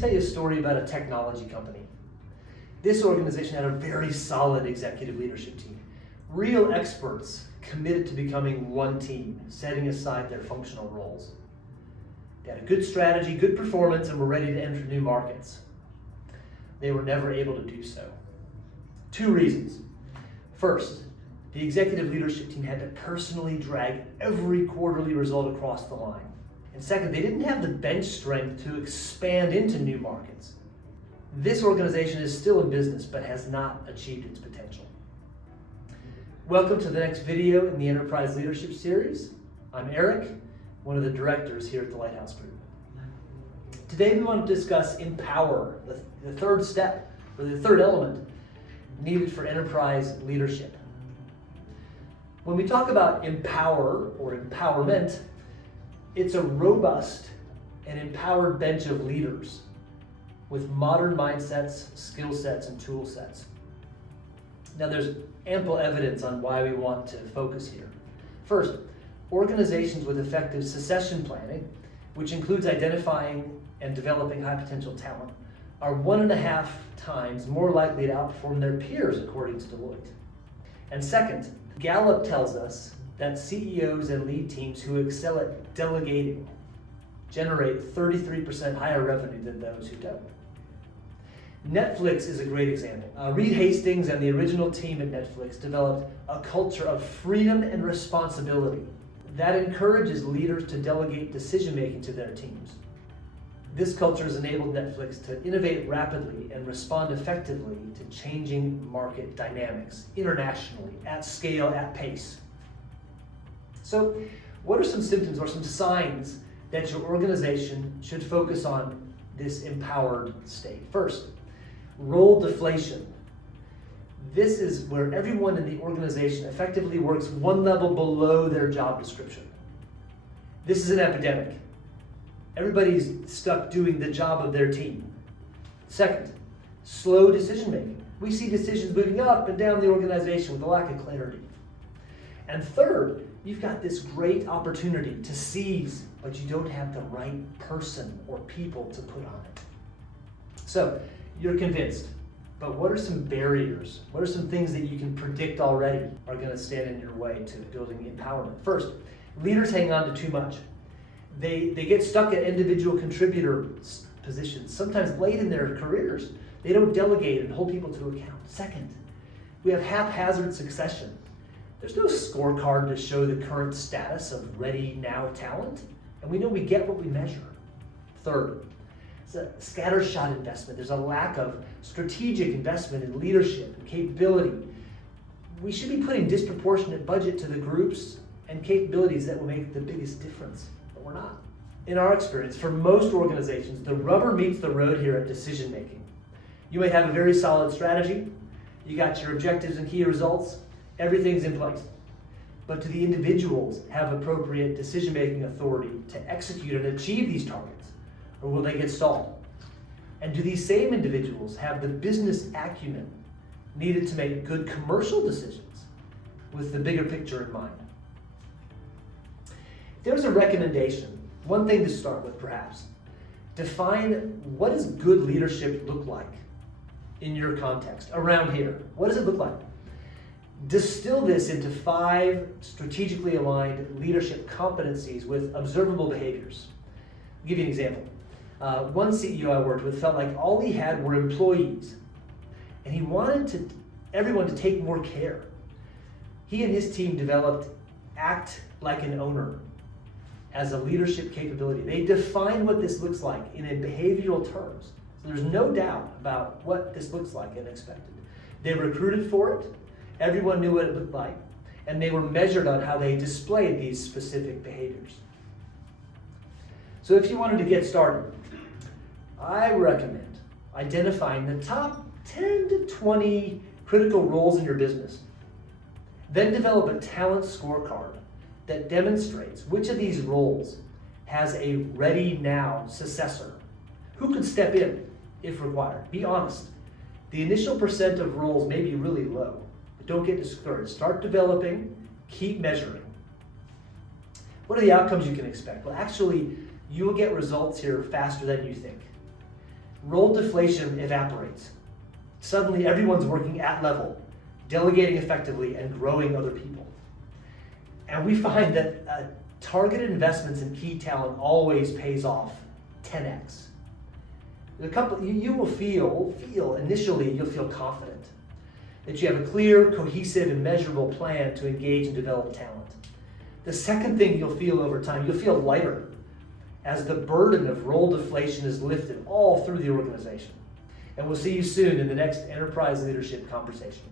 tell you a story about a technology company. This organization had a very solid executive leadership team. Real experts committed to becoming one team, setting aside their functional roles. They had a good strategy, good performance, and were ready to enter new markets. They were never able to do so. 2 reasons. First, the executive leadership team had to personally drag every quarterly result across the line. And second, they didn't have the bench strength to expand into new markets. This organization is still in business, but has not achieved its potential. Welcome to the next video in the Enterprise Leadership Series. I'm Eric, one of the directors here at the Lighthouse Group. Today we want to discuss empower, the third step, or the third element needed for enterprise leadership. When we talk about empower or empowerment, it's a robust and empowered bench of leaders with modern mindsets, skill sets, and tool sets. Now there's ample evidence on why we want to focus here. First, organizations with effective succession planning, which includes identifying and developing high potential talent, are 1.5 times more likely to outperform their peers according to Deloitte. And second, Gallup tells us that CEOs and lead teams who excel at delegating generate 33% higher revenue than those who don't. Netflix is a great example. Reed Hastings and the original team at Netflix developed a culture of freedom and responsibility that encourages leaders to delegate decision-making to their teams. This culture has enabled Netflix to innovate rapidly and respond effectively to changing market dynamics internationally, at scale, at pace. So, what are some symptoms or some signs that your organization should focus on this empowered state? First, role deflation. This is where everyone in the organization effectively works one level below their job description. This is an epidemic. Everybody's stuck doing the job of their team. Second, slow decision making. We see decisions moving up and down the organization with a lack of clarity. And third, you've got this great opportunity to seize, but you don't have the right person or people to put on it. So, you're convinced, but what are some barriers? What are some things that you can predict already are going to stand in your way to building empowerment? First, leaders hang on to too much. They get stuck at individual contributor positions, sometimes late in their careers. They don't delegate and hold people to account. Second, we have haphazard succession. There's no scorecard to show the current status of ready now talent, and we know we get what we measure. Third, it's a scattershot investment. There's a lack of strategic investment in leadership and capability. We should be putting disproportionate budget to the groups and capabilities that will make the biggest difference, but we're not. In our experience, for most organizations, the rubber meets the road here at decision making. You may have a very solid strategy, you got your objectives and key results, everything's in place. But do the individuals have appropriate decision-making authority to execute and achieve these targets? Or will they get stalled? And do these same individuals have the business acumen needed to make good commercial decisions with the bigger picture in mind? If there's a recommendation, one thing to start with perhaps, define what does good leadership look like in your context, around here. What does it look like? Distill this into 5 strategically aligned leadership competencies with observable behaviors. I'll give you an example. One CEO I worked with felt like all he had were employees, and he wanted everyone to take more care. He and his team developed act like an owner as a leadership capability. They defined what this looks like in behavioral terms. So there's no doubt about what this looks like and expected. They recruited for it. Everyone knew what it looked like, and they were measured on how they displayed these specific behaviors. So if you wanted to get started, I recommend identifying the top 10 to 20 critical roles in your business. Then develop a talent scorecard that demonstrates which of these roles has a ready now successor. Who could step in if required? Be honest. The initial percent of roles may be really low, but don't get discouraged. Start developing, keep measuring. What are the outcomes you can expect? Well, actually, you will get results here faster than you think. role deflation evaporates. Suddenly everyone's working at level, delegating effectively and growing other people. And we find that targeted investments in key talent always pays off 10x. You will feel initially, you'll feel confident that you have a clear, cohesive, and measurable plan to engage and develop talent. The second thing you'll feel over time, you'll feel lighter as the burden of role deflation is lifted all through the organization. And we'll see you soon in the next Enterprise Leadership Conversation.